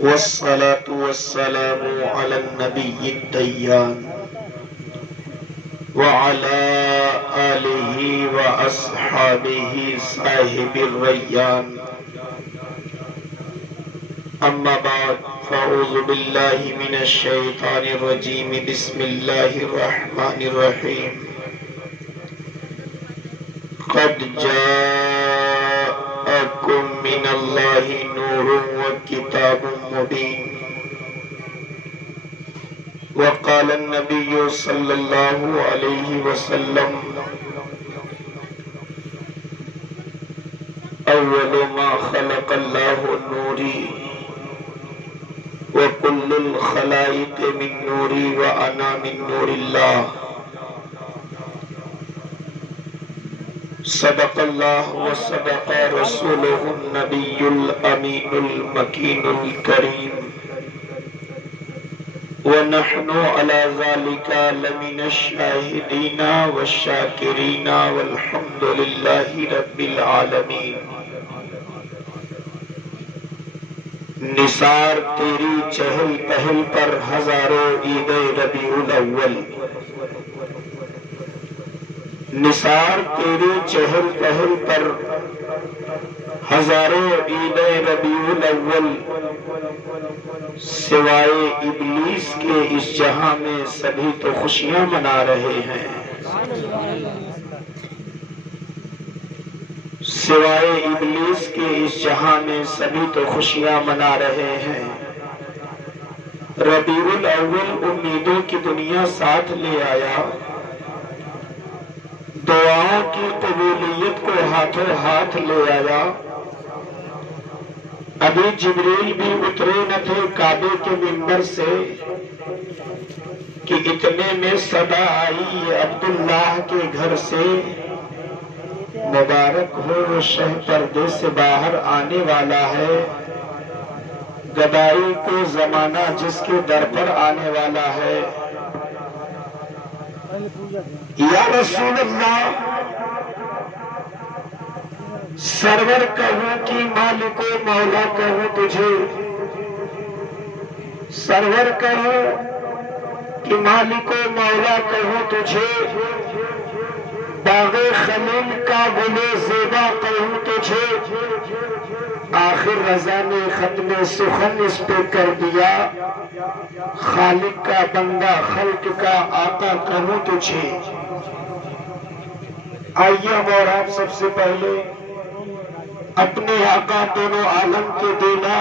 والصلاة والسلام على النبي الديان وعلى آله وأصحابه صاحب الريان أما بعد فأعوذ بالله من الشيطان الرجيم بسم الله الرحمن الرحيم قد جاءكم من الله نور وكتاب مبين وقال النبي صلى الله عليه وسلم أول ما خلق الله النور وكل الخلائق من نوري وأنا من نور الله صدق الله وصدق رسوله النبي الأمين المكين الكريم ونحن على ذلك لمن الشاهدين والشاكرين والحمد لله رب العالمين نثار تیری چہل پہل پر ہزاروں عید ربیع الاول نثار تیری چہل پہل پر ہزاروں عید ربیع الاول سوائے ابلیس کے اس جہاں میں سبھی تو خوشیاں منا رہے ہیں سوائے ابلیس کے اس جہاں میں سبھی تو خوشیاں منا رہے ہیں ربیع الاول امیدوں کی دنیا ساتھ لے آیا دعاؤں کی قبولیت کو ہاتھوں ہاتھ لے آیا ابھی جبریل بھی اترے نہ تھے کعبے کے منبر سے کہ اتنے میں صدا آئی عبداللہ کے گھر سے مبارک ہو وہ شہ پردے سے باہر آنے والا ہے گدائی کو زمانہ جس کے در پر آنے والا ہے یا رسول اللہ سرور کہوں کہ مالک و مولا کہوں تجھے سرور کہوں کہ مالک و مولا کہوں تجھے باغ خلیل کا گل زیبا کہوں تجھے آخر رضا نے ختم سخن اس پہ کر دیا خالق کا بندہ خلق کا آقا کہوں تجھے آئیے ہم اور آپ سب سے پہلے اپنے آقا دونوں عالم کے دینا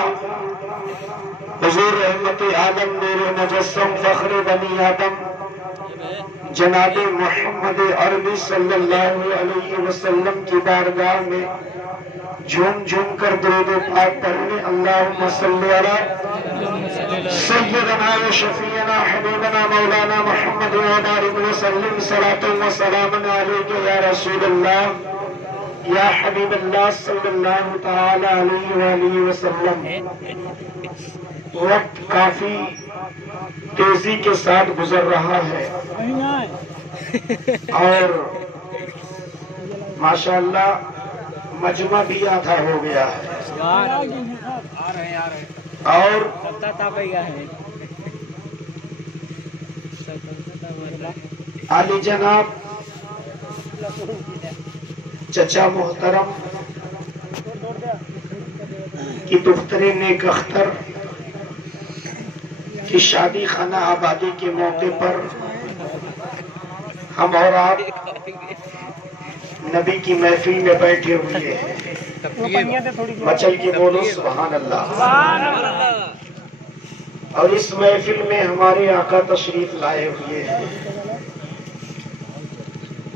حضور رحمت عالم نور مجسم فخر بنی آدم جناب محمد عربی صلی اللہ علیہ وسلم کی بارگاہ میں جھوم جھوم کر درود پاک پڑھنے اللہم صلی علی سیدنا و شفیعنا حبیبنا مولانا محمد وبارک وسلم صلاۃ و سلام علیک یا رسول اللہ یا حبیب اللہ صلی اللہ تعالی علیہ وآلہ وسلم وقت کافی تیزی کے ساتھ گزر رہا ہے اور ماشاءاللہ مجمع بھی آدھا ہو گیا ہے اور عالی جناب چچا محترم کی دختر نیک اختر کی شادی خانہ آبادی کے موقع پر ہم اور آپ نبی کی محفل میں بیٹھے ہوئے ہیں مچل کے بولو سبحان اللہ اور اس محفل میں ہمارے آقا تشریف لائے ہوئے ہیں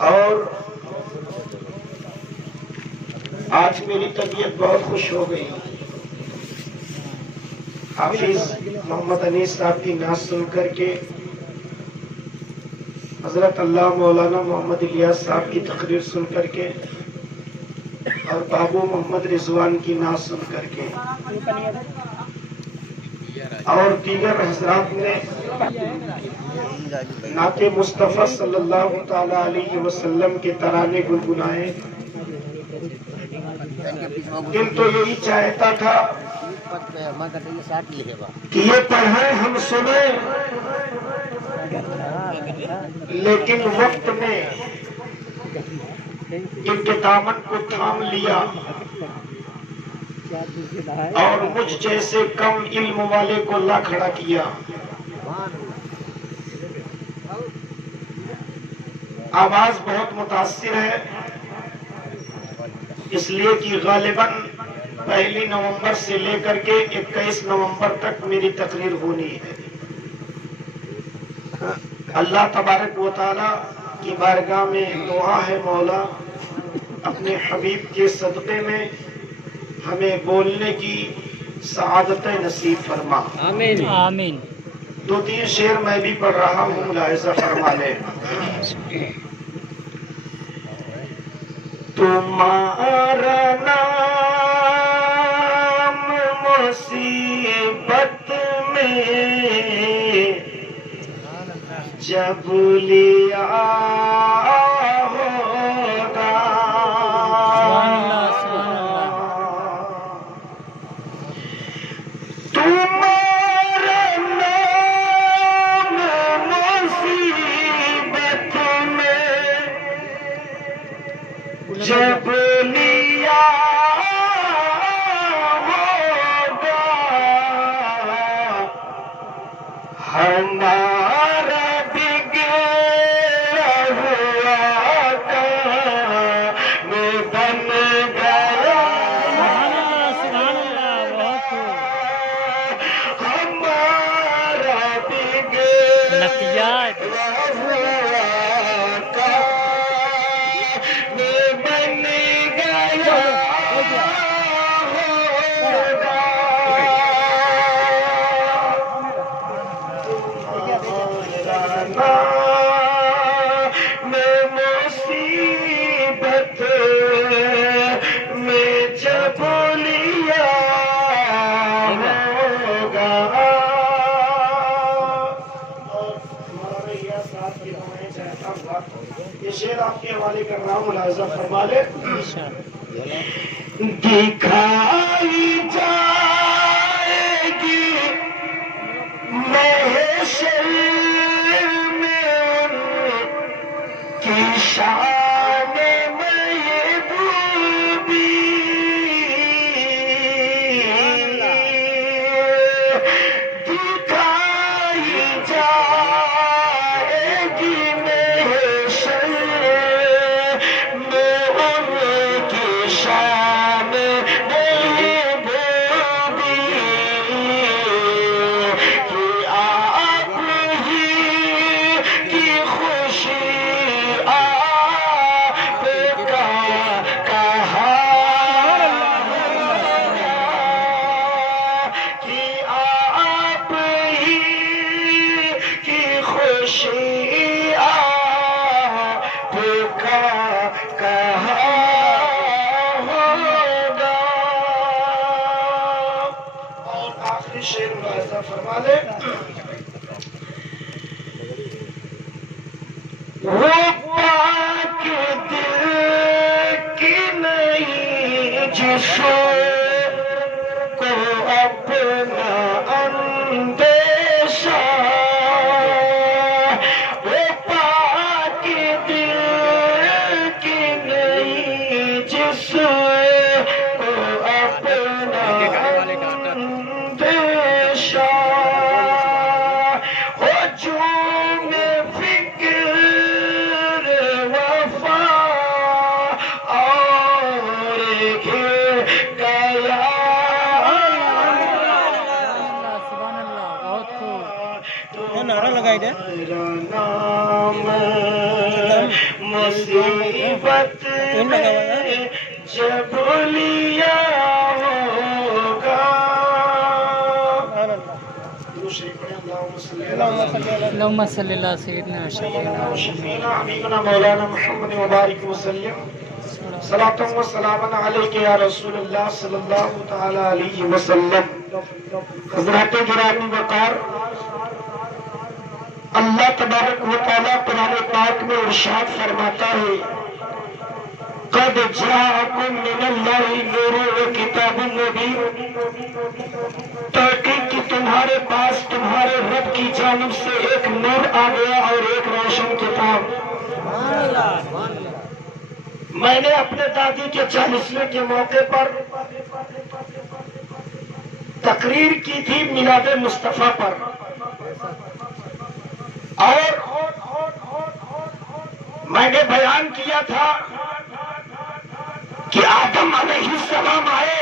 اور آج میری طبیعت بہت خوش ہو گئی حافظ محمد انیس صاحب کی نعت سن کر کے حضرت اللہ مولانا محمد الیاس صاحب کی تقریر سن کر کے اور بابو محمد رضوان کی نعت سن کر کے اور دیگر حضرات نے نعت مصطفیٰ صلی اللہ تعالی علیہ وسلم کے ترانے گنگنائے دل تو یہی چاہتا تھا کہ یہ پڑھیں ہم سنیں، لیکن وقت نے ان کے دامن کو تھام لیا اور مجھ جیسے کم علم والے کو لا کھڑا کیا۔ آواز بہت متاثر ہے، اس لیے کہ غالباً 1 نومبر سے لے کر کے 21 نومبر تک میری تقریر ہونی ہے۔ اللہ تبارک و تعالیٰ کی بارگاہ میں دعا ہے، مولا اپنے حبیب کے صدقے میں ہمیں بولنے کی سعادت نصیب فرما۔ آمین آمین۔ 2-3 شعر میں بھی پڑھ رہا ہوں، ملاحظہ فرما لیں۔ تمہارا نام مصیبت میں جب لیا ہوگا، تمہارا نام مصیبت میں جب لیا ہوگا، ہمارا بگڑا ہوا کام بن گیا، ہمارا بگڑا ہوا کام بن گیا ہوگا۔ میں مصیبت میں جب لیا ہوگا، اور ہمارا بھیا ساتھ کی دعائیں چاہتا ہوا، یہ شعر آپ کے حوالے کر رہا ہوں، ملاحظہ فرما لیں۔ دکھائی جائے گی محشر میں ان کی شان محبوبی، دکھائی جائے گی محشر میں ان کی شان محبوبی، کہ آپ ہی کی خوشی آپ کا کہا، کہ آپ ہی کی خوشی آپ کا کہا ہوگا۔ اور آخری شعر ملاحظہ فرما لیں۔ وہ پاک دل کی نہیں جس کو اپنا اندیشہ، وہ پاک دل کی نہیں جس کو اپنا اندیشہ، ہو جھوم فکر وفا اور گھر گیا، نعرہ لگائی دے، نام مصیبت میں جب لیا ہوگا۔ اللہم صلی اللہ سیدنا شفیعنا حبیبنا مولانا محمد مبارک وسلم، صلاۃ و سلام علیک یا رسول اللہ صلی اللہ تعالی علیہ وسلم۔ حضرات گرامی وقار، اللہ تبارک و تعالیٰ قرآن پاک میں ارشاد فرماتا ہے قد جاءکم من اللہ نور و کتاب مبین، تحقیق کہ تمہارے پاس تمہارے رب کی جانب سے ایک نور آ گیا اور ایک روشن کتاب۔ میں نے اپنے دادی کے 40ویں کے موقع پر تقریر کی تھی میلاد مصطفیٰ پر، اور میں نے بیان کیا تھا کہ آدم علیہ السلام آئے،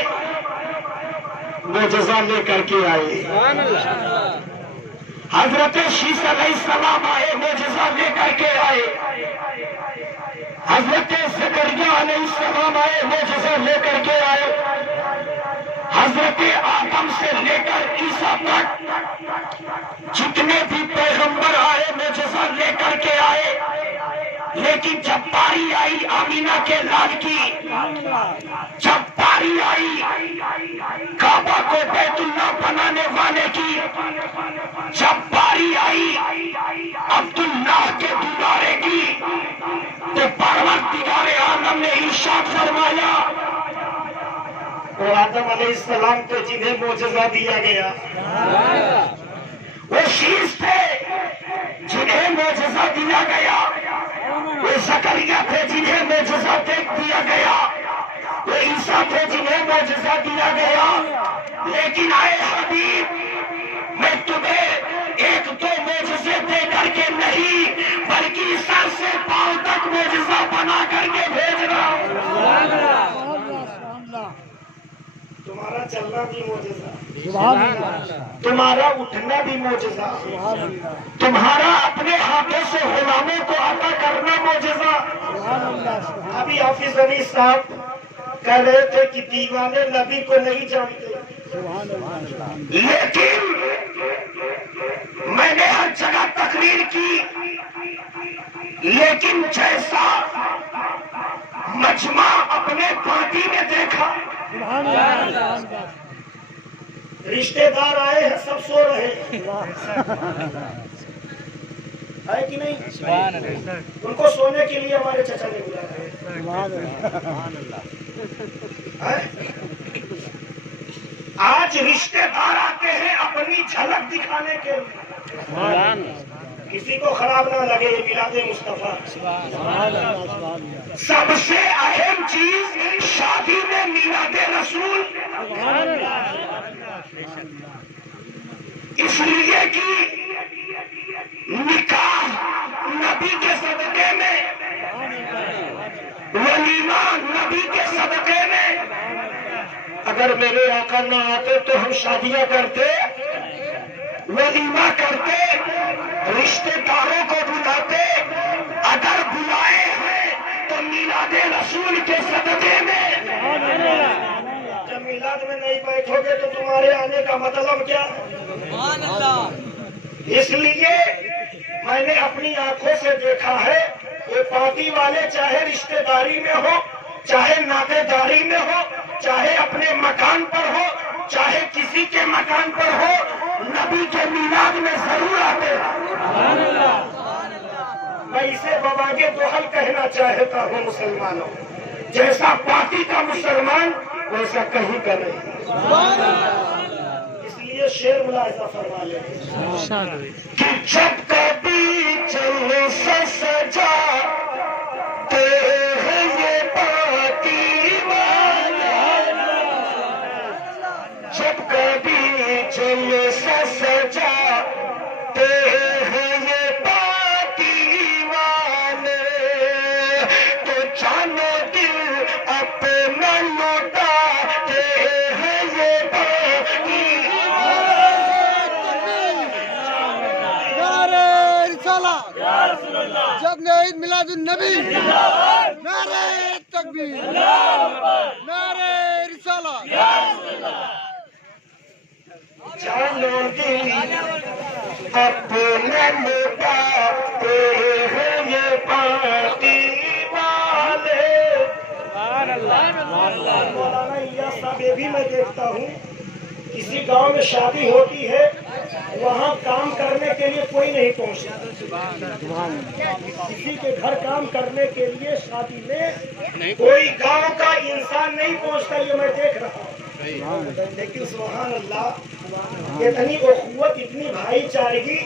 معجزہ لے کر کے آئے، حضرت شیس علیہ السلام آئے، معجزہ لے کر کے آئے، حضرت زکریا علیہ السلام آئے، معجزہ لے کر کے آئے، حضرت آدم سے لے کر عیسیٰ تک جتنے بھی پیغمبر آئے معجزہ لے کر کے آئے، لیکن جب باری آئی آمینہ کے لال کی، جب باری آئی کعبہ کو بیت اللہ بنانے والے کی، جب باری آئی عبداللہ کے دلارے کی، تو پروردگار عالم نے ارشاد فرمایا وہ آدم علیہ السلام کو جنہیں معجزہ دیا گیا، وہ شیش تھے جنہیں معجزہ دیا گیا، وہ زکریا تھے جنہیں معجزہ دیا گیا، وہ عیسیٰ تھے جنہیں معجزہ دیا گیا، لیکن آئے حبیب میں تمہیں ایک دو معجزے دے کر کے نہیں بلکہ سر سے پاؤں تک معجزہ بنا کر کے بھیج رہا ہوں۔ تمہارا چلنا بھی معجزہ، تمہارا اٹھنا بھی معجزہ، تمہارا اپنے ہاتھوں سے غلاموں کو عطا کرنا معجزہ۔ ابھی حافظ علی صاحب کہہ رہے تھے کہ دیوانے نبی کو نہیں جانتے، لیکن میں نے ہر جگہ تقریر کی، لیکن جیسا مجمع اپنے پارٹی میں دیکھا، رشتے دار آئے ہیں سب سو رہے ہے کہ نہیں؟ ان کو سونے کے لیے ہمارے چچا نے بلایا ہے۔ آج رشتے دار آتے ہیں اپنی جھلک دکھانے کے لیے، کسی کو خراب نہ لگے یہ میلاد مصطفیٰ۔ سب سے اہم چیز شادی میں میلاد رسول، اس لیے کہ نکاح نبی کے صدقے میں، ولیمہ نبی کے صدقے میں۔ اگر میرے آقا نہ آتے تو ہم شادیاں کرتے، ولیمہ کرتے، رشتے داروں کو بلاتے، اگر بلائے ہیں تو میلاد رسول کے صدقے میں۔ جب میلاد میں نہیں بیٹھو گے تو تمہارے آنے کا مطلب کیا؟ اس لیے میں نے اپنی آنکھوں سے دیکھا ہے، یہ پارٹی والے چاہے رشتے داری میں ہو، چاہے ناطے داری میں ہو، چاہے اپنے مکان پر ہو، چاہے کسی کے مکان پر ہو، نبی کے میلاد میں ضرور آتے ہیں۔ میں اسے بواگے دوحل کہنا چاہتا ہوں مسلمانوں، جیسا پارٹی کا مسلمان ویسا کہیں کا نہیں۔ اس لیے شعر ملاحظہ فرما لیں کہ جب کبھی چلو سجا یہ پارٹی والا، جب کبھی چلو سجا یہ پارٹی والے، تو جانو دل اپنا لوٹاتے ہیں یہ پارٹی جشن عید میلاد النبی، نعرہ تکبیر، نعرہ رسالہ۔ جانو دل اپنا لوٹاتے ہیں یہ پارٹی والے۔ مولانا الیاس صاحب یہ بھی میں دیکھتا ہوں کسی گاؤں میں شادی ہوتی ہے وہاں کام کرنے کے لیے کوئی نہیں پہنچتا. کسی کے گھر کام کرنے کے لیے شادی میں کوئی گاؤں کا انسان نہیں پہنچتا. یہ میں دیکھ رہا ہوں. لیکن سبحان اللہ اتنی اخوت اتنی بھائی چارگی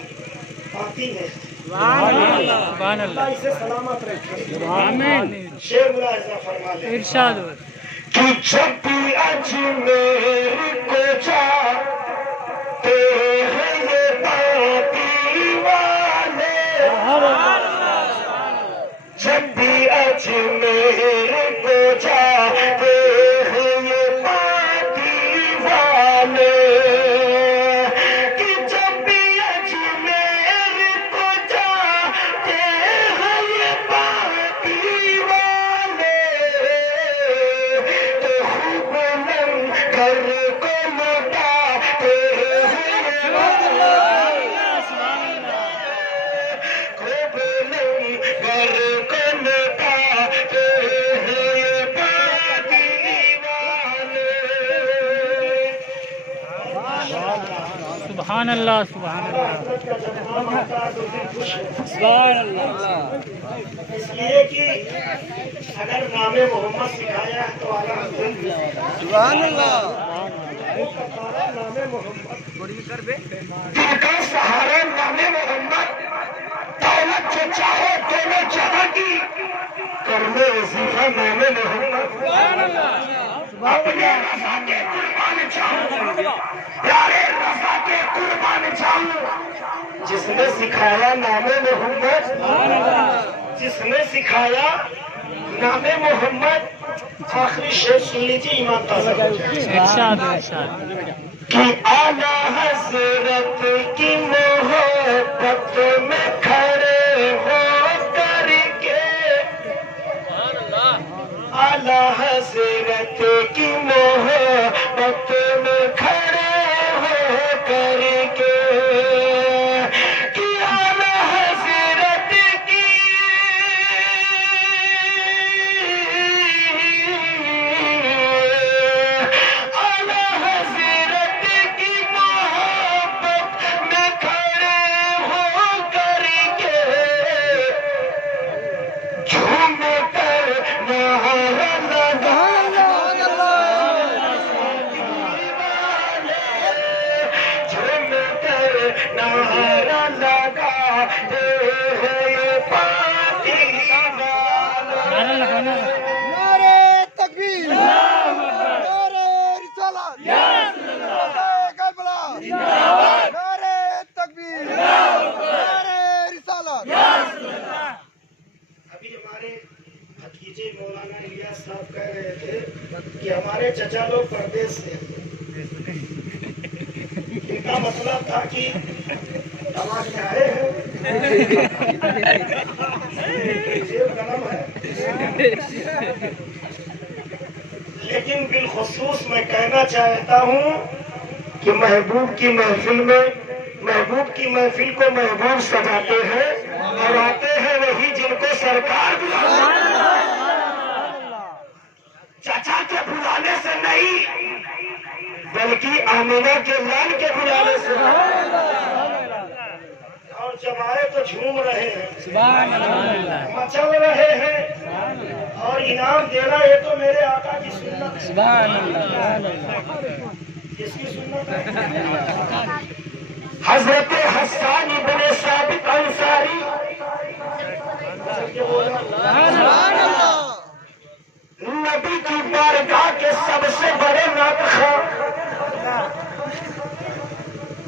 آتی ہے. اللہ اسے سلامت رکھے. شیر ملاحظہ فرما لیں. ارشاد کہ جب بھی اجمیر کو جاتے ہیں یہ باقی والے، جب بھی اجمیر کو جاتے ہیں یہ باقی والے، کہ جب بھی اجمیر کو جاتے ہیں یہ باقی والے، تو خوب لنگر کو لوٹاتے ہیں خوب لنگر کو لوٹاتے ہیں یہ باقی والے. سبحان اللہ سبحان اللہ حضرت کا جب نام آتا ہے تو دل خوش ہوتا ہے. سبحان اللہ. اس لیے کہ اگر نام محمد سکھایا ہے تو الحمدللہ سبحان اللہ. نام محمد دل کا سہارا نام محمد، دولت جو چاہو دونوں جگہ کی، کرنے وظیفہ نام محمد. اپنے رضا کے قربان جاؤں، پیارے رضا کے قربان جاؤں. جس نے سکھایا نام محمد، جس نے سکھایا نام محمد. آخری شعر سن لیجیے ایمان تازہ ہو جائے. ارشاد ارشاد. کہ اعلیٰ حضرت کی محبت میں کھڑے ہو کر کے، اعلیٰ حضرت کی محبت میں کھڑے ہو کر کے، کہ اعلیٰ حضرت کی اعلیٰ حضرت کی محبت میں کھڑے ہو کر کے، جھوم کر نعرہ جھوم کر نعرہ لگاتے ہیں یہ باقی والے. نعرہ لگانا. نعرے تکبیر، نعرے رسالت، نعرے کربلا، نعرے تکبیر، نعرے رسالت. ابھی ہمارے بھتیجے مولانا الیاس صاحب کہہ رہے تھے کہ ہمارے چچا لوگ پردیس سے ہیں. ان کا مطلب تھا کہ سماج میں آئے ہیں جیب قلم ہے. لیکن بالخصوص میں کہنا چاہتا ہوں کہ محبوب کی محفل میں محبوب کی محفل کو محبوب سجاتے ہیں اور آتے ہیں وہی جن کو سرکار بلاتے ہیں. چچا کے بلانے سے نہیں بلکہ آمینہ کے لال کے بلانے سے. اور جب آئے تو جھوم رہے ہیں، مچل رہے ہیں. اور انعام دینا یہ تو میرے آقا کی سنت ہے. کس کی سنت ہے؟ حضرت حسان بن ثابت انصاری سبحان اللہ. نبی کی بارگاہ کے سب سے بڑے نعت خواہ.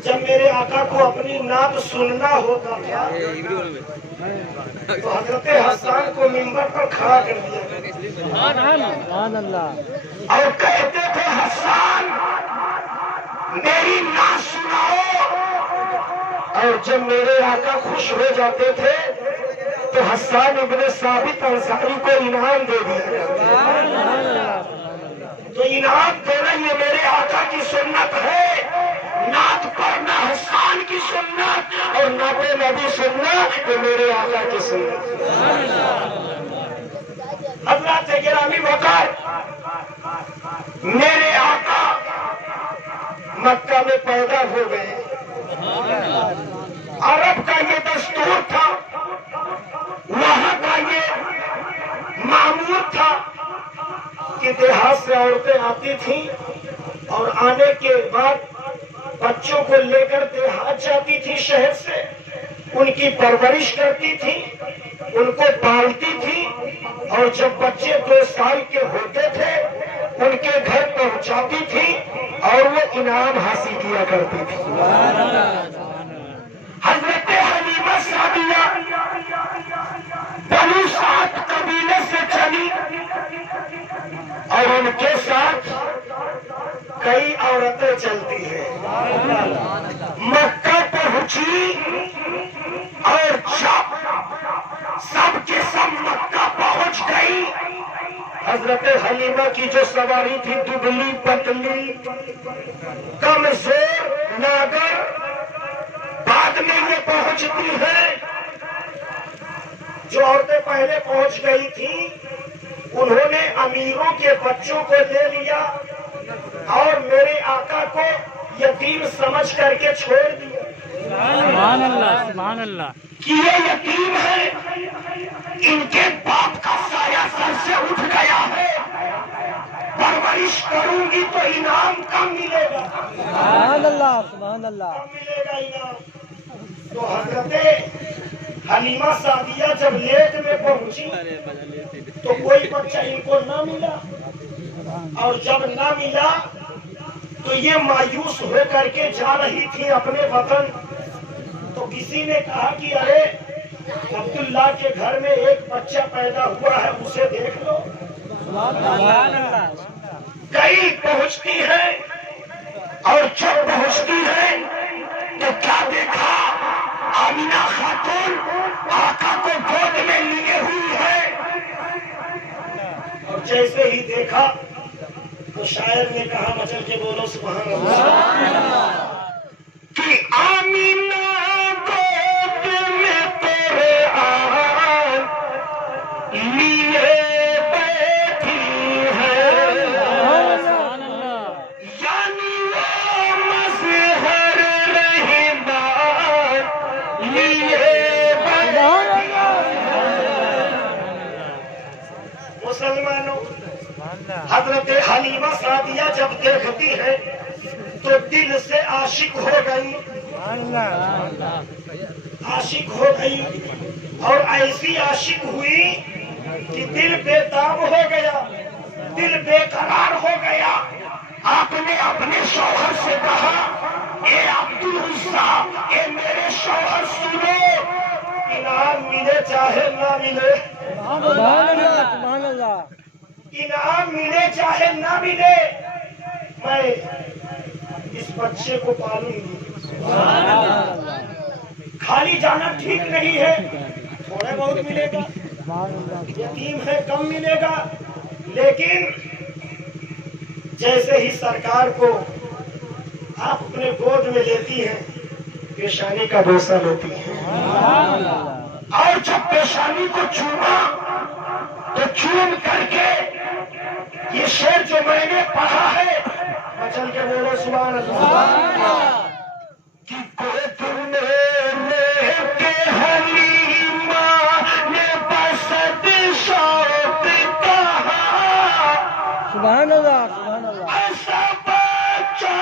جب میرے آقا کو اپنی نعت سننا ہوتا تھا تو حضرت حسان کو منبر پر کھڑا کر دیا اور کہتے تھے حسان میری نعت سناؤ. اور جب میرے آقا خوش ہو جاتے تھے تو حسان ابن ثابت انصاری کو انعام دے دیا. تو انعام دینا یہ میرے آقا کی سنت ہے. نعت پڑھنا حسان کی سنت اور نعت نبی سننا یہ میرے آقا کی سنت. حضرات گرامی وقار، میرے آقا مکہ میں پیدا ہو گئے. عرب کا یہ دستور تھا, وہاں کا یہ معمول تھا کہ دیہات سے عورتیں آتی تھیں اور آنے کے بعد بچوں کو لے کر دیہات جاتی تھی شہر سے, ان کی پرورش کرتی تھی, ان کو پالتی تھی, اور جب بچے 2 سال کے ہوتے تھے ان کے گھر پہنچاتی تھی اور وہ انعام حاصل کیا کرتی تھی. حضرت حلیمہ سعدیہ بنو سعد قبیلے سے چلی اور ان کے ساتھ کئی عورتیں چلتی ہیں. مکہ پہنچی اور جب سب کے سب مکہ پہنچ گئی, حضرت حلیمہ کی جو سواری تھی دبلی پتلی کمزور ناگر, بعد میں یہ پہنچتی ہے. جو عورتیں پہلے پہنچ گئی تھیں انہوں نے امیروں کے بچوں کو لے لیا اور میرے آقا کو یتیم سمجھ کر کے چھوڑ دیا. سبحان اللہ, سبحان اللہ. کہ یہ یتیم ہے, ان کے باپ کا سایہ سر سے اٹھ گیا ہے, پرورش کروں گی تو انعام کم ملے گا. سبحان اللہ, سبحان اللہ. کم ملے گا انعام. تو حضرت حلیمہ سعدیہ جب لیٹ میں پہنچی تو کوئی بچہ ان کو نہ ملا, اور جب نہ ملا تو یہ مایوس ہو کر کے جا رہی تھی اپنے وطن. تو کسی نے کہا کہ ارے عبداللہ کے گھر میں ایک بچہ پیدا ہوا ہے, اسے دیکھ لو. کئی پہنچتی ہے اور جب پہنچتی ہے تو کیا دیکھا, آمینہ خاتون آقا کو گود میں لیے ہوئی ہے. اور جیسے ہی دیکھا تو شاعر نے کہا, مچل کے بولو سبحان اللہ, کہ آمینہ گود میں تیرے آن لیے بیٹھی ہے, یعنی وہ مظہر رحمان لیے بیٹھی ہے. مسلمانوں, حضرت حلیمہ سعدیہ جب دیکھتی ہے تو دل سے عاشق ہو گئی, عاشق ہو گئی, اور ایسی عاشق ہوئی کہ دل بے تاب ہو گیا, دل بے قرار ہو گیا. آپ نے اپنے شوہر سے کہا, اے عبدالعزیٰ, اے میرے شوہر سنو, انعام ملے چاہے نہ ملے, سبحان اللہ, سبحان اللہ. انعام ملے چاہے نہ ملے, میں اس بچے کو پالوں گی. خالی جانا ٹھیک نہیں ہے, تھوڑا بہت ملے گا, یتیم ہے کم ملے گا, لیکن جیسے ہی سرکار کو آپ اپنے گود میں لیتی ہیں پیشانی کا بوسہ لیتی ہیں, اور جب پیشانی کو چوما تو چوم کر کے یہ شعر جو میں نے پڑھا ہے, چل کے بولو سبحان اللہ, کہ گود میں لے کے حلیمہ نے بسط شوق کہا, سبحان اللہ, سبحان اللہ. ایسا بچہ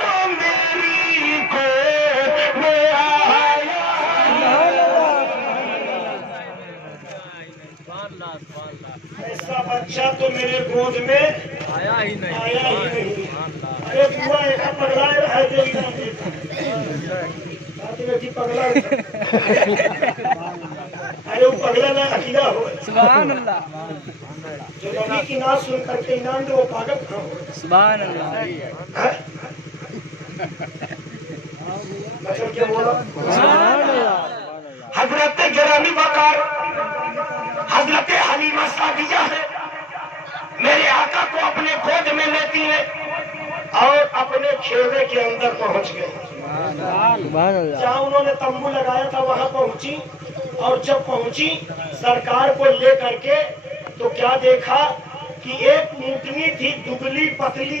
تو میری گود میں آیا, ایسا بچہ تو میرے گود میں آیا ہی نہیں. ارے پورا ایک پگلا ہے پگلا, ارے وہ پگلا نہ اکیلا ہو, سبحان اللہ, جو نبی کی نعت سن کر کے انعام دے وہ پاگل کہاں ہو. سبحان اللہ. مطلب کیا بولا, سبحان اللہ. حضرت گرامی وقار حضرت حلیمہ سعدیہ ہے, میرے آقا کو اپنے گود میں لیتی ہے اور اپنے کھیلے کے اندر پہنچ گئی. سبحان اللہ. جہاں انہوں نے تمبو لگایا تھا وہاں پہنچی, اور جب پہنچی سرکار کو لے کر کے تو کیا دیکھا کہ ایک اونٹنی تھی دبلی پتلی,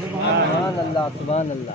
سبحان اللہ سبحان اللہ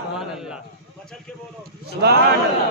سبحان اللہ سبحان اللہ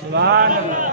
سبحان اللہ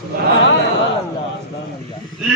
سبحان اللہ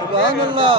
سبحان اللہ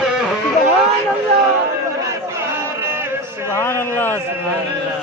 سبحان اللہ سبحان اللہ سبحان اللہ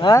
ہاں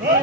3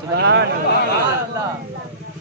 سبحان اللہ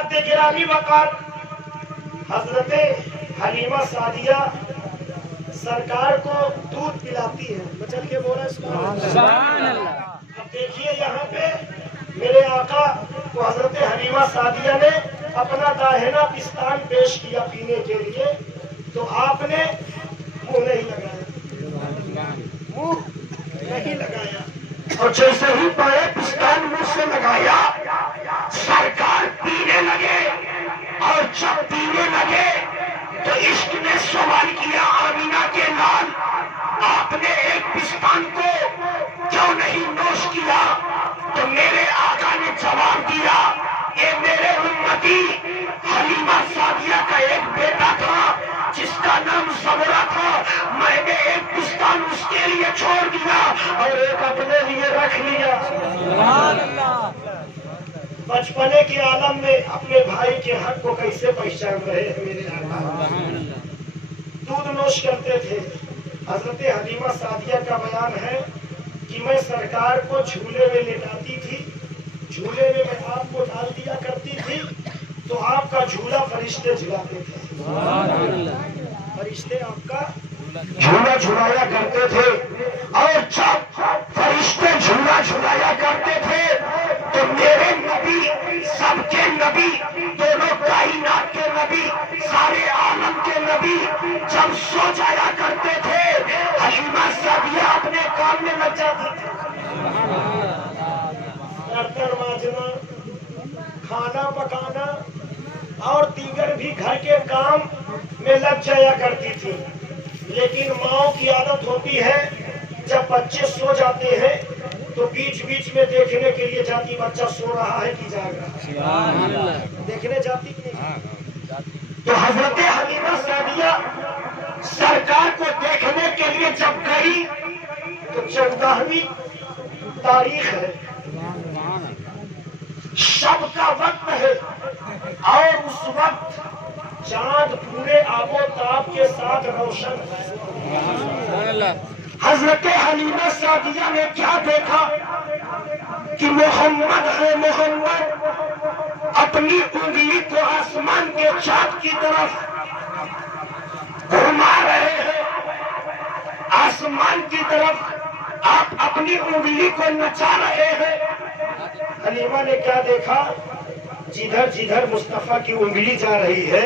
حضرات گرامی وقار حضرت حلیمہ سعدیہ سرکار کو دودھ پلاتی ہے. بچل کے بولا سبحان اللہ. اب دیکھیے یہاں پہ میرے آقا کو حضرت حلیمہ سعدیہ نے اپنا داہنا پستان پیش کیا پینے کے لیے, تو آپ نے منہ نہیں لگایا, منہ نہیں لگایا, اور جیسے ہی پائے پستان منہ سے لگایا سرکار پینے لگے, اور جب پینے لگے تو عشق نے سوال کیا آمینہ کے لال آپ نے ایک پستان کو کیوں نہیں نوش کیا؟ تو میرے آقا نے جواب دیا کہ میرے امتی حلیمہ سعدیہ کا ایک بیٹا تھا جس کا نام زبرہ تھا, میں نے ایک پستان اس کے لیے چھوڑ دیا اور ایک اپنے لیے رکھ لیا. بچپنے کے عالم میں اپنے بھائی کے حق کو کیسے پہچان رہے ہیں میرے آقا. دودھ نوش کرتے تھے. حضرت حلیمہ سعدیہ کا بیان ہے کہ میں سرکار کو جھولے میں لٹاتی تھی, جھولے میں آپ کو ڈال دیا کرتی تھی تو آپ کا جھولا فرشتے جھلاتے تھے. فرشتے آپ کا جھولا جھلایا کرتے تھے, اور جب فرشتے جھولا جھلایا کرتے تھے تو میرے نبی, سب کے نبی, دونوں کائنات کے نبی, سارے عالم کے نبی جب سو جایا کرتے تھے حلیمہ سعدیہ اپنے کام میں لگ جاتی تھی. برتن مانجنا, کھانا پکانا اور دیگر بھی گھر کے کام میں لگ جایا کرتی تھی. لیکن ماؤں کی عادت ہوتی ہے جب بچے سو جاتے ہیں تو بیچ بیچ میں دیکھنے کے لیے جاتی بچہ سو رہا ہے کہ جاگ رہا ہے, دیکھنے جاتی کہ نہیں. تو حضرت حلیمہ سعدیہ سرکار کو دیکھنے کے لیے جب گئی تو 14ویں تاریخ ہے, شب کا وقت ہے, اور اس وقت چاند پورے آب و تاب کے ساتھ روشن ہے. حضرت حلیمہ سعدیہ نے کیا دیکھا کہ محمد ہے, محمد اپنی انگلی کو آسمان کے چاند کی طرف گھما رہے ہیں, آسمان کی طرف آپ اپنی انگلی کو نچا رہے ہیں. حلیمہ نے کیا دیکھا, جدھر جدھر مصطفیٰ کی انگلی جا رہی ہے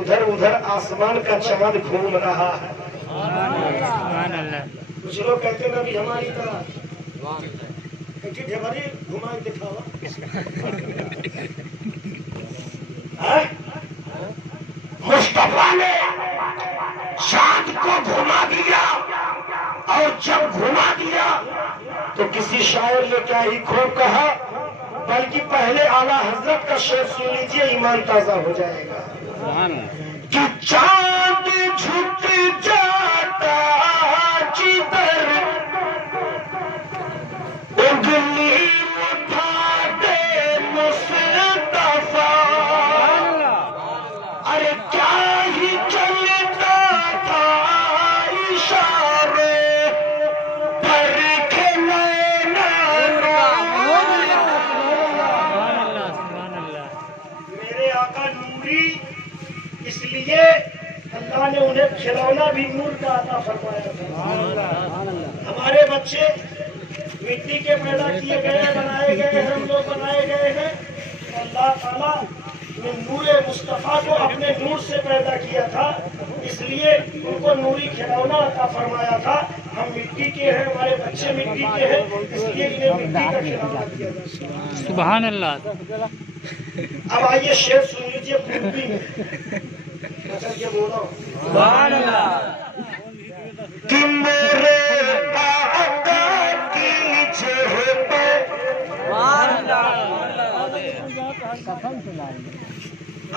ادھر ادھر آسمان کا چاند گھوم رہا ہے. سبحان اللہ. کچھ لوگ کہتے ہیں نبی ہماری طرح ڈھماری گھما کے دکھاوا. مصطفیٰ نے چاند کو گھما دیا, اور جب گھما دیا تو کسی شاعر نے کیا ہی خوب کہا, بلکہ پہلے اعلیٰ حضرت کا شعر سن لیجیے, ایمان تازہ ہو جائے گا. کہ چاند جھک جاتا جدھر انگلی اٹھا دے مصطفیٰ, ارے کیا ہی چلتا تھا اشارے پر کھلانا. میرے آقا نوری, اس لیے اللہ نے انہیں کھلونا بھی نور کا عطا فرمایا تھا. ہمارے بچے مٹی کے پیدا کیے گئے, بنائے گئے ہیں, ہم لوگ بنائے گئے ہیں. اللہ تعالیٰ نے نور مصطفیٰ کو اپنے نور سے پیدا کیا تھا, اس لیے ان کو نوری کھلونا عطا فرمایا تھا. ہم مٹی کے ہیں, ہمارے بچے مٹی کے ہیں, اس لیے انہیں مٹی کا کھلونا دیا گیا. سبحان اللہ. اب آئیے شعر سن لیجیے پوری میں. اچھا کیا بول رہا ہوں, سبحان اللہ. کہ میرے آقا کی جہ پہ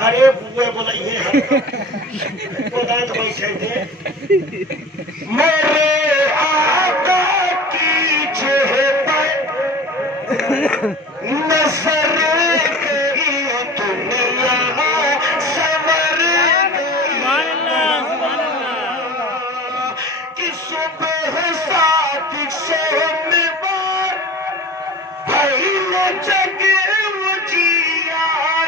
ارے بوئے بلائیے خدا تو بیٹھے تھے. میرے آقا کی جہ پہ نظر گئی دنیا سمر سبحان اللہ. سبحان اللہ. کہ صبح صادق سوموار پہلے جگ اجیار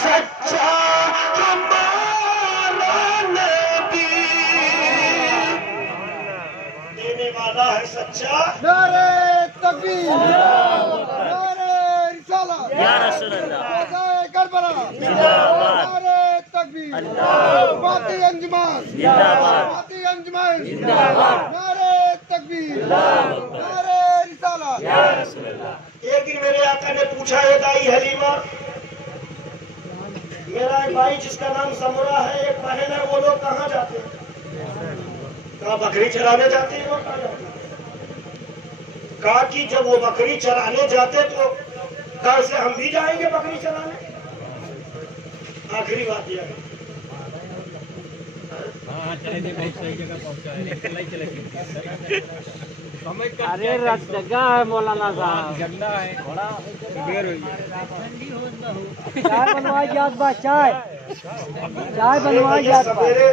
سچا ہمارا نبی، دینے والا ہے سچا. نعرہ تکبیر، نعرہ رسالت، یا رسول اللہ، غزوہ کربلا، زندہ باد، نعرہ تکبیر، فاتح انجمن، فاتح انجمن، نعرہ تکبیر، نعرہ رسالت. ایک دن میرے آقا نے پوچھا ہے دائی حلیمہ، میرا ایک بھائی جس کا نام سمرہ ہے، ایک بہن ہے، وہ لوگ کہاں جاتے ہیں؟ کہا بکری چرانے جاتے ہیں. وہ کہاں جاتے ہیں؟ کہا کہ جب وہ بکری چرانے جاتے تو کل سے ہم بھی جائیں گے بکری چرانے. آخری بات یہ ہے. ارے رات جگہ ہے مولانا صاحب، چائے بنوائی جات با، چائے بنوائی جات با. سویرے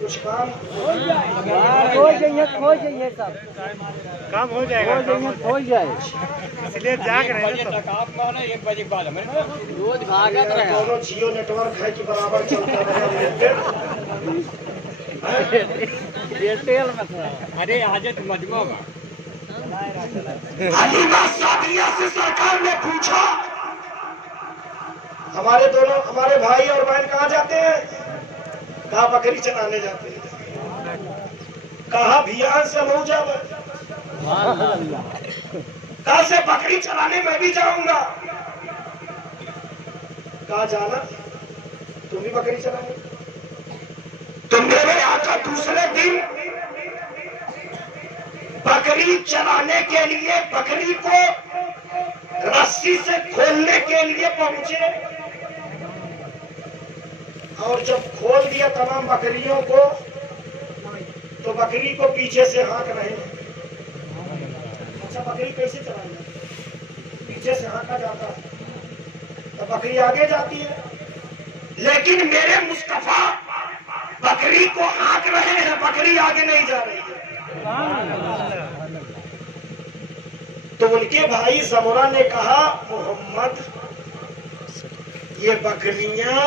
کچھ کام ہو جائیے سب کام ہو جائے گا، ہو جائے. اس لیے جاگ رہے ہیں سب. روز بھاگت رہے. دونوں جیو نیٹ ورک ہے کہ برابر چلتا رہے. ایئرٹیل میں تھا. ارے حاجت مجموعہ میں حلیمہ سعدیہ سے سرکار نے پوچھا ہمارے بھائی اور بہن کہاں جاتے ہیں؟ کہا بکری چرانے جاتے ہیں. کہا بھیان سے موجب، کہا سے بکری چرانے میں بھی جاؤں گا. کہا جانا، تم بھی بکری چرانے. تو میرے آقا دوسرے دن بکری چرانے کے لیے بکری کو رسی سے کھولنے کے لیے پہنچے، اور جب کھول دیا تمام بکریوں کو تو بکری کو پیچھے سے ہانک رہے ہیں. اچھا بکری کیسے چلائیں گے؟ پیچھے سے ہانکا جاتا ہے تو بکری آگے جاتی ہے. لیکن میرے مصطفیٰ بکری کو ہانک رہے ہیں، بکری آگے نہیں جا رہی ہے. تو ان کے بھائی زمرہ نے کہا محمد یہ بکریاں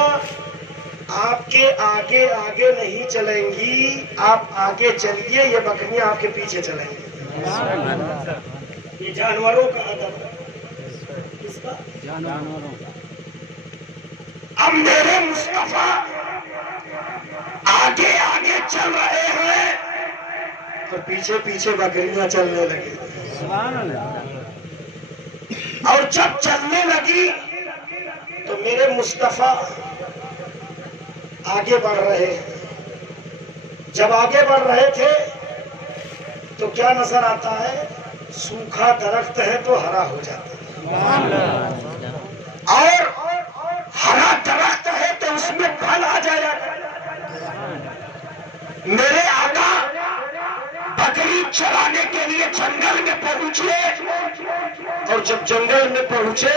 آپ کے آگے آگے نہیں چلیں گی، آپ آگے چلیے، یہ بکریاں آپ کے پیچھے چلیں گی. یہ جانوروں کا ادب ہے. کس کا؟ جانوروں کا. اب میرے مصطفیٰ آگے آگے چل رہے ہیں اور پیچھے پیچھے بکریاں چلنے لگی. اور جب چلنے لگی تو میرے مصطفیٰ آگے بڑھ رہے ہیں. جب آگے بڑھ رہے تھے تو کیا نظر آتا ہے؟ سوکھا درخت ہے تو ہرا ہو جاتا ہے، اور ہرا درخت ہے تو اس میں پھل آ جایا. میرے آقا بکری چرانے کے لیے جنگل میں پہنچے، اور جب جنگل میں پہنچے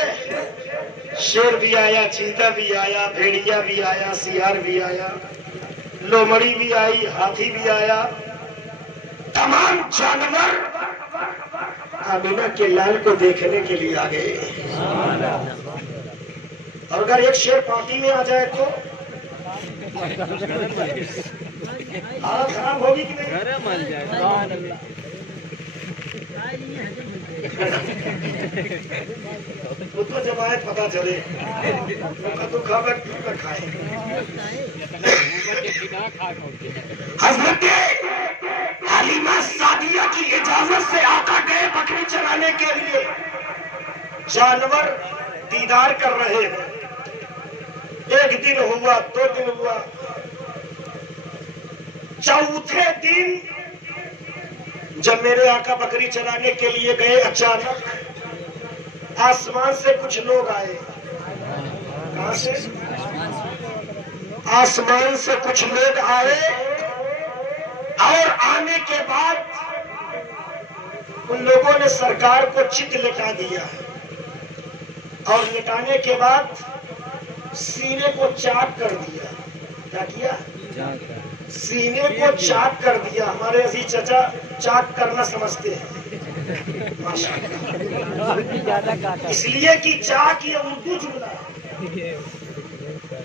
شیر بھی آیا، چیتا بھی آیا، بھیڑیا بھی آیا، سیار بھی آیا، لومڑی بھی آئی، ہاتھی بھی آیا. تمام جانور آمینہ کے لال کو دیکھنے کے لیے آ گئے. اور اگر ایک شیر پارٹی میں آ جائے تو حالت خراب ہوگی کہ نہیں؟ وہ تو جب آئے پتا چلے تو کھانا کھائے. حضرت حلیمہ سعدیہ کی اجازت سے آقا گئے بکری چرانے کے لیے. جانور دیدار کر رہے ہیں. ایک دن ہوا، 2 دن ہوا، چوتھے دن جب میرے آقا بکری چرانے کے لیے گئے، اچانک آسمان سے کچھ لوگ آئے. کہاں سے؟ آسمان سے کچھ لوگ آئے، اور آنے کے بعد ان لوگوں نے سرکار کو چت لٹا دیا، اور لٹانے کے بعد سینے کو چاک کر دیا. کیا کیا؟ سینے کو چاک کر دیا. ہمارے عزیز چچا چاک کرنا سمجھتے ہیں، ماشاءاللہ، اس لیے کہ چاک یہ اردو جملہ ہے.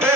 2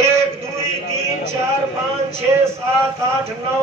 1 2 3 4 5 6 7 8 9,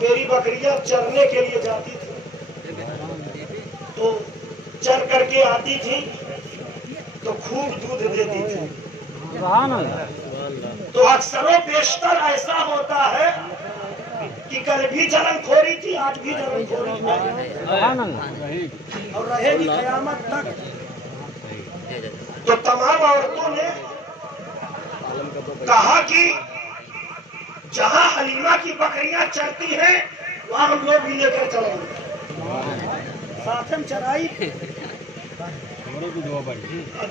میری بکریاں چرنے کے لیے جاتی تھی تو چر کر کے آتی تھی تو خوب دودھ دیتی تھی. سبحان اللہ. تو اکثر و بیشتر ایسا ہوتا ہے کہ کل بھی جلن کھوری تھی، آج بھی جلن کھوری ہے سبحان اللہ. اور رہے گی قیامت تک. تو تمام عورتوں نے کہا کہ جہاں حلیمہ کی بکریاں چرتی ہیں وہاں ہم لوگ بھی لے کر چلیں گے. ساتھ ہم چرائی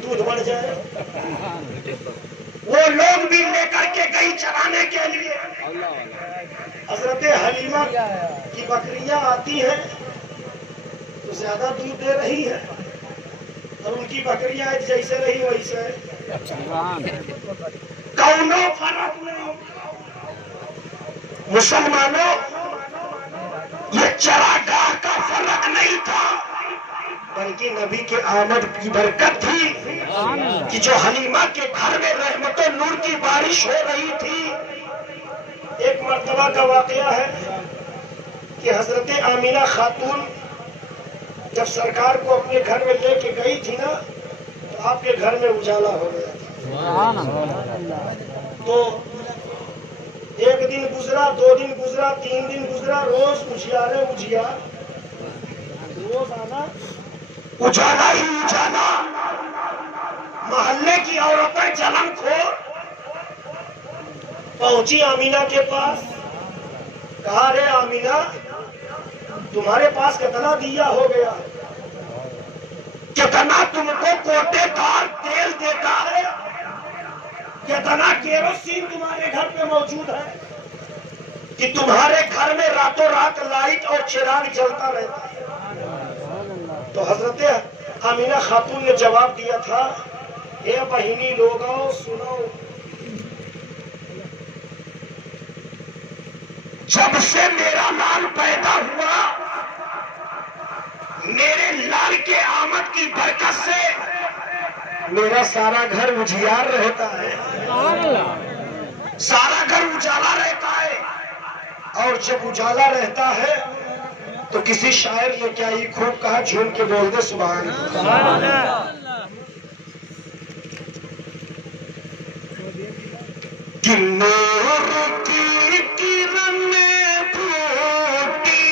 دودھ بڑھ جائے. وہ لوگ بھی لے کر کے گئی چرانے کے لیے. حضرت حلیمہ کی بکریاں آتی ہیں تو زیادہ دودھ دے رہی ہے اور ان کی بکریاں جیسے رہی ویسے. کونو فرق نہیں. مسلمانوں یہ چراگاہ کا فرق نہیں تھا بلکہ نبی کے آمد کی برکت تھی کہ جو حلیمہ کے گھر میں رحمت و نور کی بارش ہو رہی تھی. ایک مرتبہ کا واقعہ ہے کہ حضرت آمینہ خاتون جب سرکار کو اپنے گھر میں لے کے گئی تھی نا تو آپ کے گھر میں اجالا ہو گیا تھا. تو ایک دن گزرا، 2 دن گزرا، 3 دن گزرا، روز اجیارے اجیار، روز آنا اجالا ہی اجالا. محلے کی عورتیں جلن کھور پہنچی آمینہ کے پاس. کہا رے آمینہ تمہارے پاس کتنا دیا ہو گیا، کتنا تم کو کوٹے دار تیل دیتا ہے، کتنا کیروسین تمہارے گھر پہ موجود ہے کہ تمہارے گھر میں راتوں رات لائٹ اور چراغ جلتا رہتا ہے. تو حضرت آمینہ خاتون نے جواب دیا تھا اے بہنی لوگوں سنو، جب سے میرا لال پیدا ہوا میرے لال کے آمد کی برکت سے میرا سارا گھر اجیار رہتا ہے، سارا گھر اجالا رہتا ہے. اور جب اجالا رہتا ہے تو کسی شاعر نے کیا ہی خوب کہا، جھوم کے بول دے سبحان اللہ. کہ نور کی کرن پھوٹی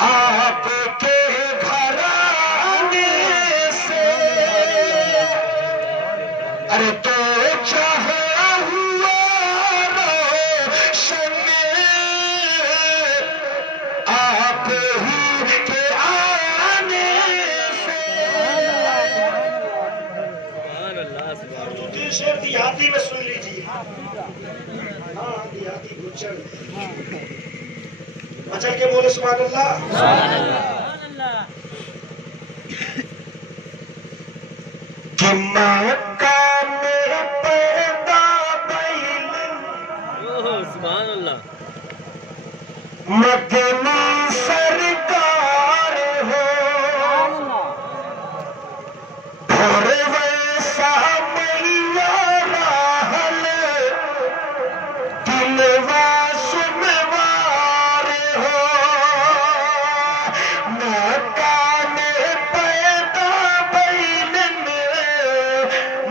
آپ کے گھرانے سے، ارے تو چاہا ہوا روشن آپ ہی کے آنے سے. دوسری شعر دیہاتی میں سن لیجیے. ہاں دیہاتی گچڑ مچل کے بولے سبحان اللہ. کہ مکہ میں پیدا بیل مدنی سرکار ہو، اور ویسا میرا راحل دلوا سنوار ہو. مکہ میں پیدا بیل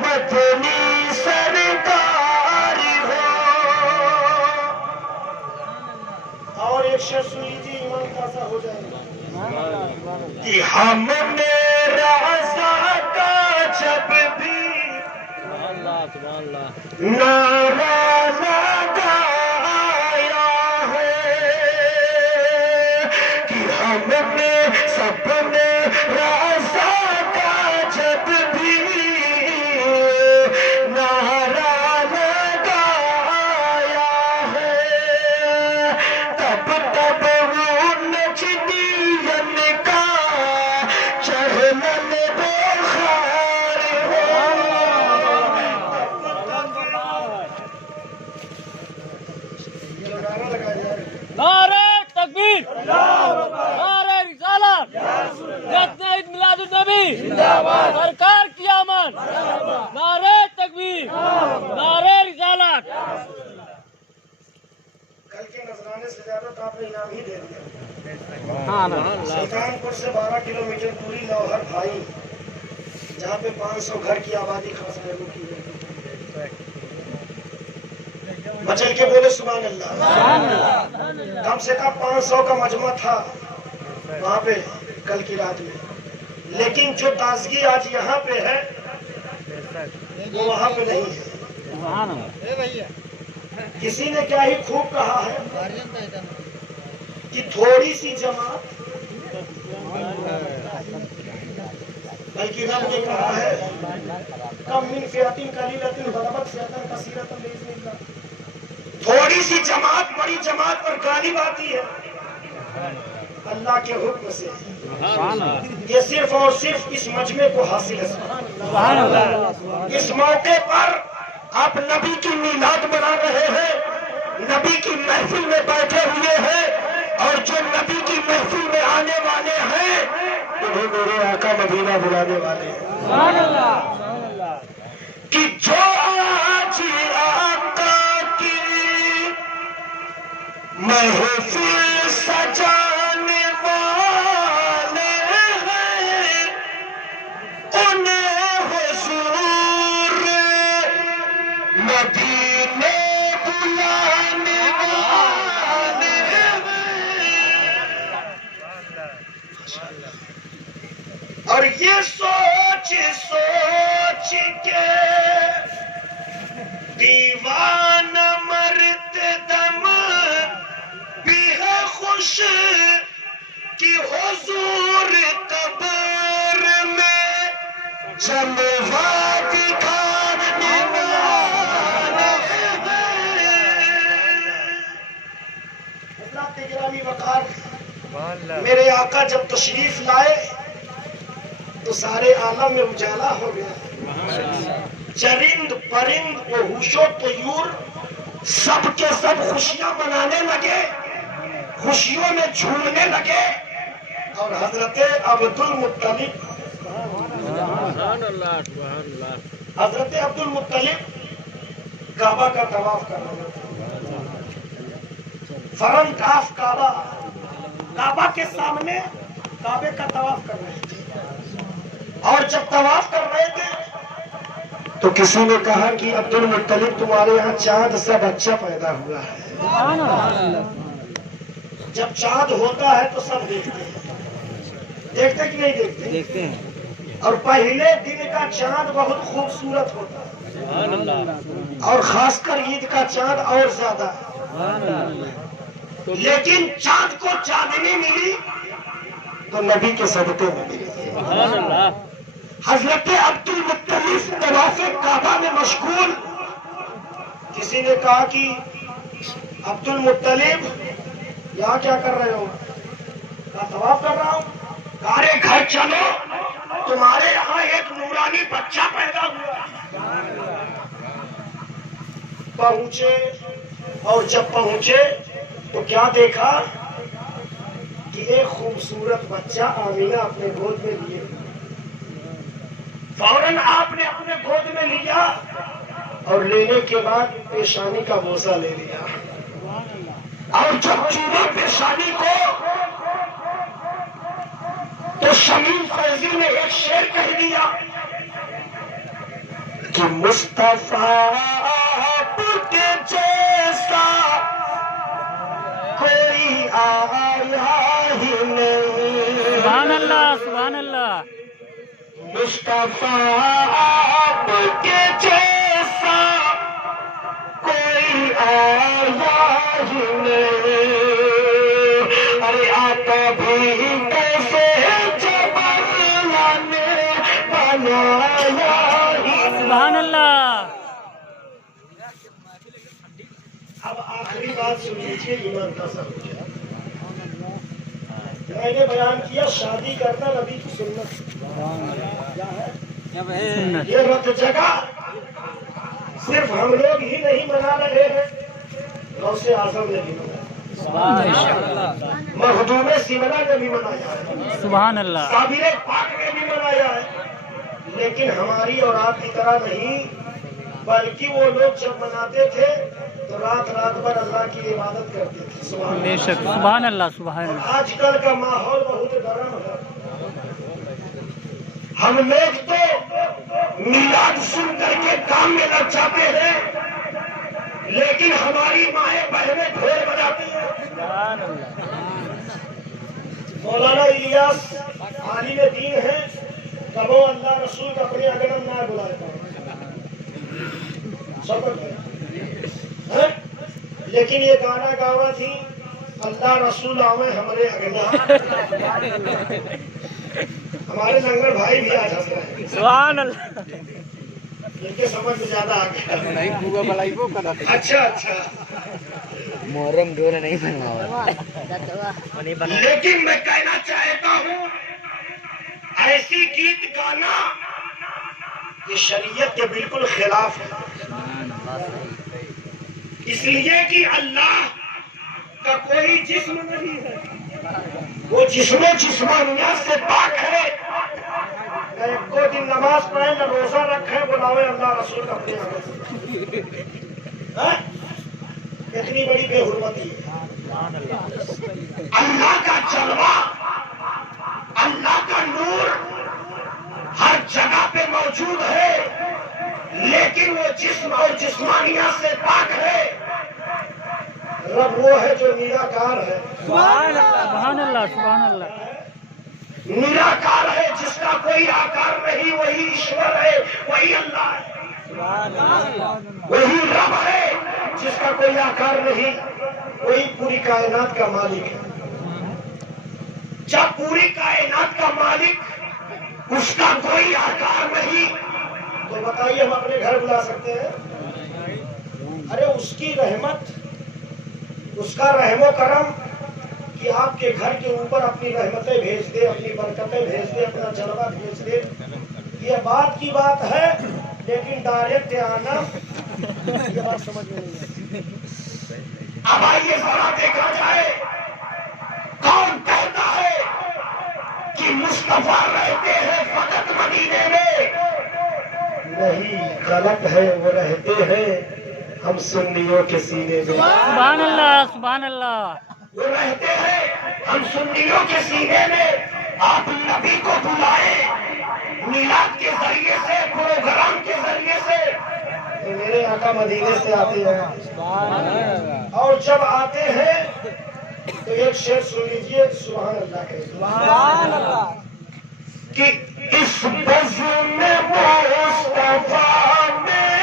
مدنی سرکار ہو. اور ایک شعر سن لیجیے ایمان تازہ ہو جائے گا. کہ ہم نے رضا کا جب بھی نعرہ لگایا ہے، کہ ہم نے سب نے رضا کا جب بھی نعرہ لگایا ہے، تب تب وہ نجدین کا چہلن بخار ہو. نعرہ تکبیر، نعرہ رسالت، جشن عید میلاد النبی، سرکار کی آمد، نعرہ تکبیر، نعرہ رسالت. بنانے سے زیادہ تو آپ نے انعام ہی دے دیا. سلطان پور سے 12 کلومیٹر دوری لوہر بھائی جہاں پہ 500 گھر کی آبادی خاص محلوں کی ہے. مچل کے بولے سبحان اللہ. کم سے کم 500 کا مجمع تھا وہاں پہ کل کی رات میں. لیکن جو تازگی آج یہاں پہ ہے وہ وہاں پہ نہیں ہے. کسی نے کیا ہی خوب کہا ہے کہ تھوڑی سی جماعت، بلکہ رب نے کہا ہے کم من فئۃ قلیلۃ غلبت فئۃ کثیرۃ باذن اللہ. تھوڑی سی جماعت بڑی جماعت پر غالب آتی ہے اللہ کے حکم سے. یہ صرف اور صرف اس مجمع کو حاصل ہے. اس موقع پر آپ نبی کی میلاد منا رہے ہیں، نبی کی محفل میں بیٹھے ہوئے ہیں، اور جو نبی کی محفل میں آنے والے ہیں انہیں میرے آقا مدینہ بلانے والے ہیں. کہ جو آج آقا کی محفل سجانے والے ہیں انہیں حضور مدینے بلانے والے ہیں. اور یہ سوچ سوچ کے دیوانہ مرتے دم بھی ہے خوش کہ حضور قبر میں جلوہ دکھانے والے ہیں. حضرات گرامی وقار، میرے آقا جب تشریف لائے تو سارے عالم میں اجالا ہو گیا. چرند پرند و ہوش و طیور سب کے سب خوشیاں منانے لگے، خوشیوں میں جھومنے لگے. اور حضرت عبد المطلب کعبہ کا طواف کر رہے تھے. فرنٹ آف کعبہ، کعبہ کے سامنے کعبے کا طواف کر رہے تھے. اور جب طواف کر رہے تھے تو کسی نے کہا کہ عبد المطلب تمہارے یہاں چاند سے بچہ پیدا ہوا ہے. جب چاند ہوتا ہے تو سب دیکھتے ہیں، دیکھتے کہ نہیں دیکھتے؟ دیکھتے ہیں. اور پہلے دن کا چاند بہت خوبصورت ہوتا ہے، اور خاص کر عید کا چاند اور زیادہ. لیکن چاند کو چاندنی ملی تو نبی کے صدقے میں ملی. حضرت عبد المطلب طواف کعبہ میں مشغول. کسی نے کہا کہ عبد المطلب یہاں کیا کر رہے ہو؟ کہا طواف کر رہا ہوں. ارے گھر چلو، تمہارے یہاں ایک نورانی بچہ پیدا ہوا. پہنچے، اور جب پہنچے تو کیا دیکھا کہ ایک خوبصورت بچہ آمینہ اپنے گود میں لیے. فوراً آپ نے اپنے گود میں لیا اور لینے کے بعد پیشانی کا بوسہ لے لیا. اور جب چوما پیشانی کو تو شمیم فیضی نے ایک شعر کہہ دیا کہ مصطفیٰ کے جیسا کوئی آیا ہی نہیں. سبحان اللہ، سبحان اللہ. مصطفیٰ کے جیسا کوئی آیا ہی نہیں. ارے آقا بھی کیسے جبرلا نے بنایا ہی. سبحان اللہ. اب آخری بات سن لیجیے ایمان کا سب. میں نے بیان کیا شادی کرنا نبی کی سنت. یہ رت جگہ صرف ہم لوگ ہی نہیں منا رہے ہیں، غوث اعظم نے بھی منایا، مخدوم سمرا نے بھی منایا ہے، سبحان اللہ. صابر پاک نے بھی منایا ہے. لیکن ہماری اور آپ کی طرح نہیں، بلکہ وہ لوگ جب مناتے تھے تو رات رات بھر اللہ کی عبادت کرتے تھے. سبحان بے اللہ. شک سبحان اللہ سبحان اللہ. آج کل کا ماحول بہت گرم ہے. ہم لوگ تو میلاد سن کر کے کام میں لگ جاتے ہیں لیکن ہماری مائیں بہنیں ڈھول بجاتی ہیں. مولانا الیاس عالم دین ہے کبو اللہ رسول کا اپنے اگرم نہ بلایا سبق ہے. لیکن یہ گانا گاوا تھی اللہ رسول آوے ہمارے اگنا. ہمارے لنگر بھائی بھی آ جاتے ہیں سبحان اللہ. ان کے سمجھ میں زیادہ آ گیا. اچھا اچھا محرم ڈورے نہیں بنوا. لیکن میں کہنا چاہتا ہوں ایسی گیت گانا یہ شریعت کے بالکل خلاف ہے. اس لیے کہ اللہ کا کوئی جسم نہیں ہے. وہ جسم و جسمانیت سے پاک ہے. نہ ایک دو دن نماز پڑھے نہ روزہ رکھے بلاوے اللہ رسول کا اپنے ہاں؟ اتنی بڑی بے حرمتی ہے. اللہ کا جلوہ اللہ کا نور ہر جگہ پہ موجود ہے لیکن وہ جسم اور جسمانیت سے پاک ہے. رب وہ ہے جو نراکار ہے. سبحان اللہ سبحان اللہ. نراکار ہے جس کا کوئی آکار نہیں وہی ایشور ہے وہی اللہ ہے. وہی رب ہے جس کا کوئی آکار نہیں وہی پوری کائنات کا مالک ہے. جب پوری کائنات کا مالک اس کا کوئی آکار نہیں تو بتائیے ہم اپنے گھر بلا سکتے ہیں؟ ارے اس کی رحمت اس کا رحم و کرم کہ آپ کے گھر کے اوپر اپنی رحمتیں بھیج دے اپنی برکتیں بھیج دے اپنا جلوہ بھیج دے. یہ بات کی بات ہے لیکن ڈائریکٹ آنا یہ بات سمجھ میں نہیں ہے. اب آئیے ذرا دیکھا جائے کون کہتا ہے کہ مصطفیٰ رہتے ہیں فقط مدینے میں؟ نہیں غلط ہے. وہ رہتے ہیں ہم سنیوں کے سینے میں. سبحان اللہ سبحان اللہ. وہ رہتے ہیں ہم سنیوں کے سینے میں. آپ نبی کو بلائیں میلاد کے ذریعے سے پروگرام کے ذریعے سے. میرے آقا مدینے سے آتے ہیں اور جب آتے ہیں تو ایک شعر سن لیجیے. سبحان اللہ کے سبحان اللہ کہ اس بزم میں مصطفیٰ میں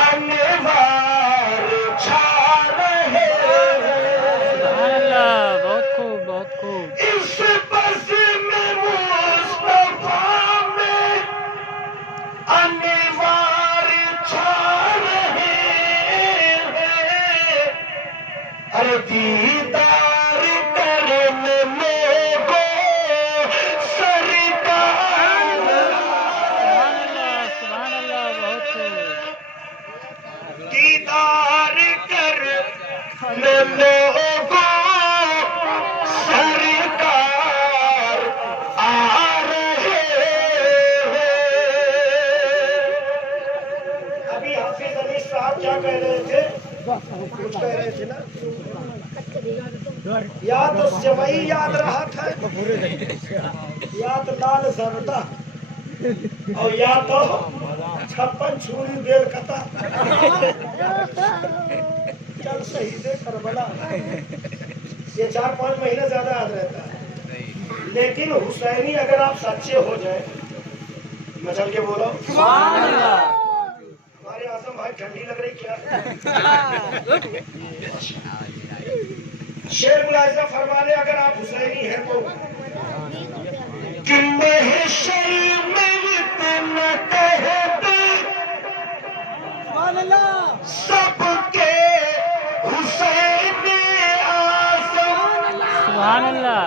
انوار چھا رہے ہیں. سبحان اللہ. بہت خوب بہت خوب. اس بزم میں مصطفیٰ میں انوار چھا رہے ہیں. ارے دیدار کرنے لوگوں سرکار. سبحان اللہ سبحان اللہ. بہت خوب. دیدار کرنے لوگوں سرکار آ رہے ہیں. ابھی حافظ علی صاحب کیا کہہ رہے تھے؟ کچھ کہہ رہے تھے نا. یا تو سوئی یاد رہا تھا یا تو لال زردہ اور یا تو 56 چھری بیل کتا. چل شہید کربلا یہ 4-5 مہینے زیادہ یاد رہتا ہے. لیکن حسینی اگر آپ سچے ہو جائیں مچل کے بولو ہمارے اعظم بھائی ٹھنڈی لگ رہی کیا؟ شیر ملاحظہ فرما لے اگر آپ حسینی ہیں تو کہ محشر میں اتنا کہہ دے سب کے حسین اعظم. سبحان اللہ.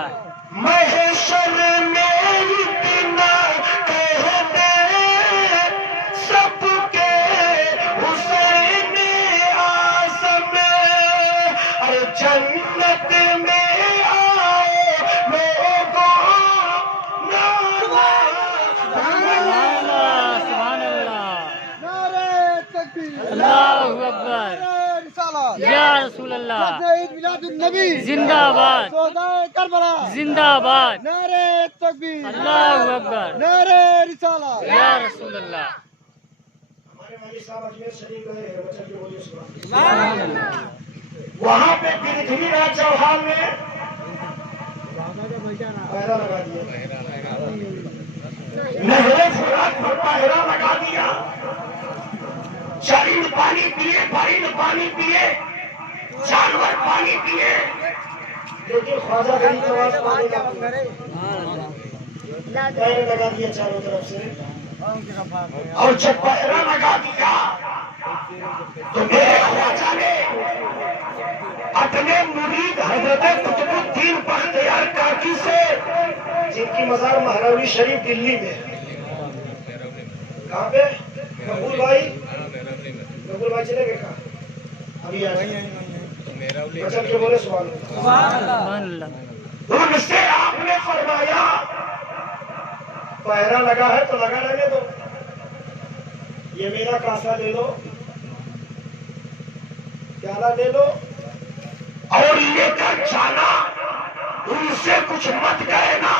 محشر میں اتنا کہہ دے سب کے حسین اعظم. ارے جنت میں آؤ لوگوں سبحان اللہ سبحان اللہ. اللہ اکبر یا رسول اللہ زندہ باد زندہ باد اللہ اکبر یا رسول اللہ ہمارے مولوی صاحب اجمیر شریف گئے ہیں، بچہ جو بولیے سبحان اللہ۔ وہاں پہ پرتھوی راج چوہان نے پہرا لگا دیا، نہر فرات پر پہرا لگا دیا، چرند پانی پیے، پرند پانی پیے، جانور پانی پیے، لیکن خواجہ غریب نواز پانی نہ پیے۔ پہرا لگا دیا چاروں طرف سے، اور جب پہرا لگا دیا تو میرے خواجہ نے اپنے مرید حضرت قطب الدین بختیار کاکی سے، جن کی مزار مہروی شریف دلی میں ہے، کہاں پہ؟ مقبول بھائی چلے گئے کہاں؟ ابھی آ جائیں، بچہ کے بولے سبحان اللہ۔ ان سے آپ نے فرمایا پہرا لگا ہے تو لگا رہنے دو، یہ میرا کاسا لے لو، پیالہ لے لو اور لے کر جانا، ان سے کچھ مت کہنا،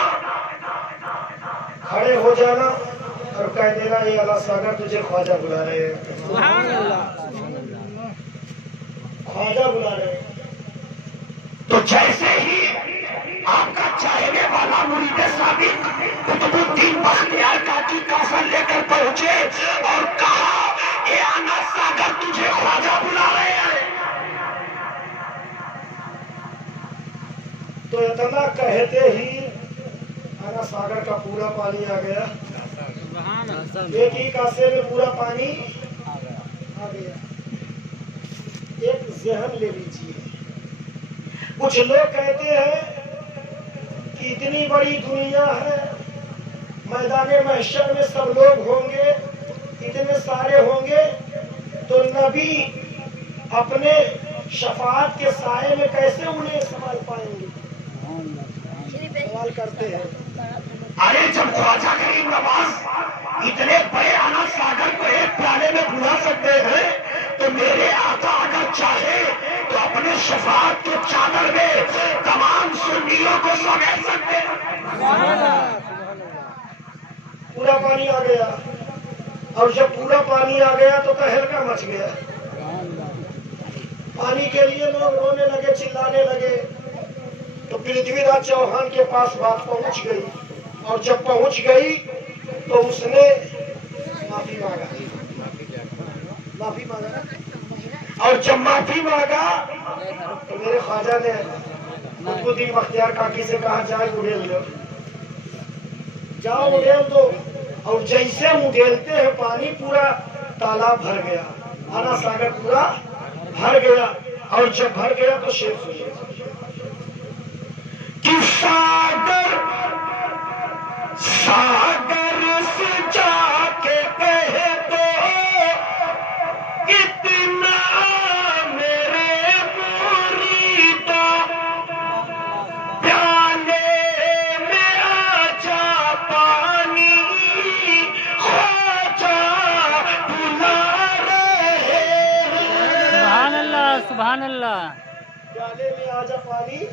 کھڑے ہو جانا اور کہہ دینا یہ اللہ ساگر تجھے خواجہ بلا رہے ہیں، خواجہ بلا رہے ہیں۔ تو جیسے ہی آپ کا چاہنے والا مرید صادق قطب الدین بختیار کاکی کاسا لے کر پہنچے اور کہا اے آنا ساگر تجھے خواجہ بلا رہے ہیں، تو اتنا کہتے ہی آنا ساگر کا پورا پانی آ گیا، ایک ہی کاسے میں پورا پانی آ گیا۔ ایک ذہن لے لیجیے، کچھ لوگ کہتے ہیں کہ اتنی بڑی دنیا ہے، میدان محشر میں سب لوگ ہوں گے، اتنے سارے ہوں گے، تو نبی اپنے شفاعت کے سائے میں کیسے انہیں سنبھال پائیں گے؟ سوال کرتے ہیں۔ ارے جب خواجہ غریب نواز اتنے بڑے آنا ساگر کو ایک پیالے میں بلا سکتے ہیں تو میرے آقا اگر چاہے تو اپنے شفاعت کے چادر میں تمام سنیوں کو سمیٹ سکتے ہیں۔ پورا پانی آ گیا، اور جب پورا پانی آ گیا تو تہلکا مچ گیا، پانی کے لیے لوگ رونے لگے، چلانے لگے، تو پرتھوی راج چوہان کے پاس بات پہنچ گئی، اور جب پہنچ گئی تو اس نے معافی مانگا، اور جب معافی مانگا تو میرے خواجہ نے قطب الدین بختیار کاکی سے کہا جائے اڑیل دو، جاؤ اڑیل دو، اور جیسے اڑیلتے ہیں پانی پورا تالاب بھر گیا، آنا ساگر پورا بھر گیا، اور جب بھر گیا تو شیر سنیے کہ ساگر سے جا کے کہہ دو اتنا میرے مریدا، پیالے میں آ جا پانی خواجہ بلا رہے ہیں، سبحان اللہ پیالے میں آ جا پانی